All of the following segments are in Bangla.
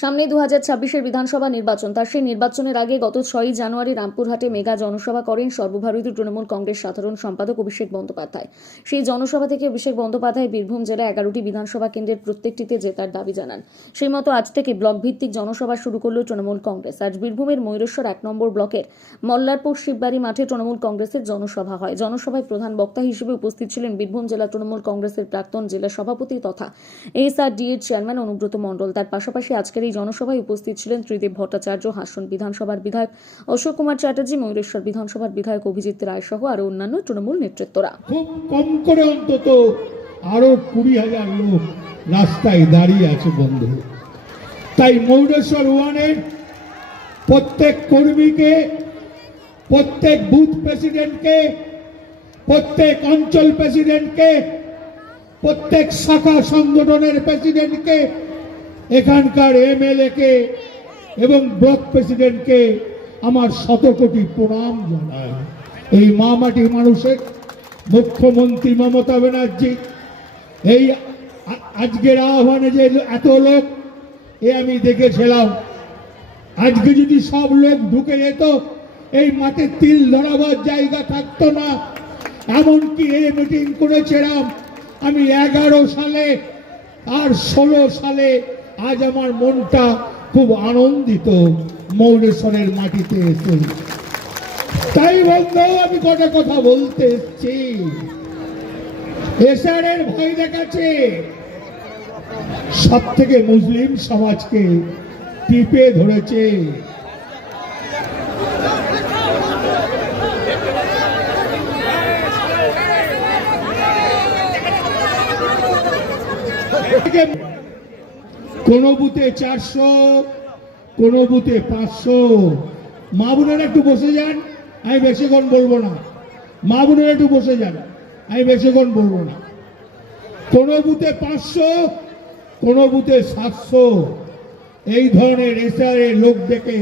সামনে 2026-এর বিধানসভা নির্বাচন। তার সেই নির্বাচনের আগে গত 6 জানুয়ারি রামপুরহাটে মেগা জনসভা করেন সর্বভারতীয় তৃণমূল কংগ্রেস সাধারণ সম্পাদক অভিষেক বন্দ্যোপাধ্যায়। সেই জনসভা থেকে অভিষেক বন্দ্যোপাধ্যায় বীরভূম জেলায় 11টি বিধানসভা কেন্দ্রের প্রত্যেকটিতে জেতার দাবি জানান। সেই মতো আজ থেকে ব্লক ভিত্তিক জনসভা শুরু করল তৃণমূল কংগ্রেস। আজ বীরভূমের ময়ূরেশ্বর 1 নম্বর ব্লকের মল্লারপুর শিববাড়ি মাঠে তৃণমূল কংগ্রেসের জনসভা হয়। জনসভায় প্রধান বক্তা হিসেবে উপস্থিত ছিলেন বীরভূম জেলা তৃণমূল কংগ্রেসের প্রাক্তন জেলা সভাপতি তথা এসআরডি-এর চেয়ারম্যান অনুব্রত মণ্ডল। তার পাশাপাশি আজকের এই জনসভায় উপস্থিত ছিলেন ত্রিদেব ভট্টাচার্য, হাসন বিধানসভার বিধায়ক অশোক কুমার চ্যাটার্জি, ময়ূরেশ্বর বিধানসভার বিধায়ক অভিজিৎ রায় সহ আরো অন্যান্য তৃণমূল নেতৃত্বরা। খুব কম করে অন্তত আরো 20,000 লোক রাস্তায় দাঁড়িয়ে আছে বন্ধু। তাই ময়ূরেশ্বর ওয়ানের প্রত্যেক কর্মীকে, প্রত্যেক বুথ প্রেসিডেন্টকে, প্রত্যেক অঞ্চল প্রেসিডেন্টকে, প্রত্যেক শাখা সংগঠনের প্রেসিডেন্টকে, এখানকার এমএলএ কে এবং ব্লক প্রেসিডেন্টকে আমার শতকোটি প্রণাম জানাই। এই মা মাটি মানুষের মুখ্যমন্ত্রী মমতা ব্যানার্জি এই আজকের আহ্বানে যে এত লোক আমি দেখেছিলাম, আজকে যদি সব লোক ঢুকে যেত এই মাঠে তিল ধরাবার জায়গা থাকতো না। এমনকি এই মিটিং করেছিলাম আমি 11 সালে আর 16 সালে। আজ আমার মনটা খুব আনন্দিত ময়ূরেশ্বরের মাটিতে এসে। তাই বন্ধু আমি কটা কথা বলতে এসেছি। এসআরের ভয় দেখাচ্ছে, সব থেকে মুসলিম সমাজকে টিপে ধরেছে। কোন বুথে 400, কোন বুথে 500। মা বোনেরা একটু বসে যান, আমি বেশিক্ষণ বলবো না। মা বোনেরা একটু বসে যান, আমি বেশিক্ষণ বলবো না। কোন বুথে 500, কোন বুথে 700। এই ধরনের এসআরে লোক দেখে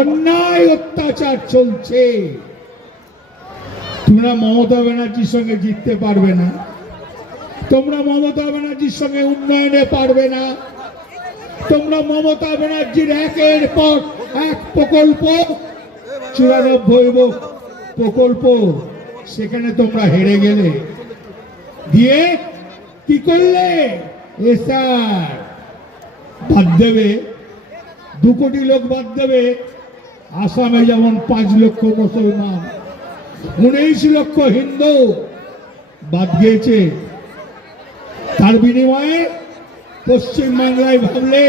অন্যায় অত্যাচার চলছে। তোমরা মমতা ব্যানার্জির সঙ্গে জিততে পারবে না, তোমরা মমতা ব্যানার্জির সঙ্গে উন্নয়নে পারবে না, তোমরা মমতা ব্যানার্জির একের পর এক প্রকল্প 94 প্রকল্প সেখানে তোমরা হেরে গেলে। দিয়ে কি করলে? এসআর বাদ দেবে, 2 কোটি লোক বাদ দেবে। আসামে যেমন 5 লক্ষ মুসলমান, 19 লক্ষ হিন্দু বাদ গিয়েছে। তার বিনিময়ে পশ্চিম বাংলায় ভাবলে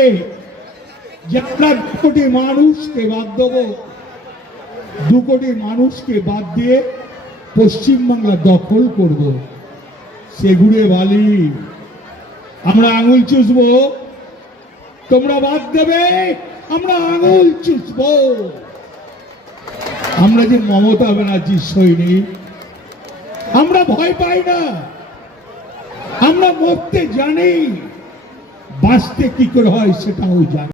যে আমরা 2 কোটি মানুষকে বাদ দেবো, 2 কোটি মানুষকে বাদ দিয়ে পশ্চিম বাংলা দখল করব। সেগুড়ে বালি আমরা আঙুল চুষবো, তোমরা বাদ দেবে, আমরা আঙুল চুষবো। আমরা যে মমতা ব্যানার্জির সৈনিক, আমরা ভয় পাই না। আমরা মরতে জানি, বাঁচতে কি করে হয় সেটাও জানি।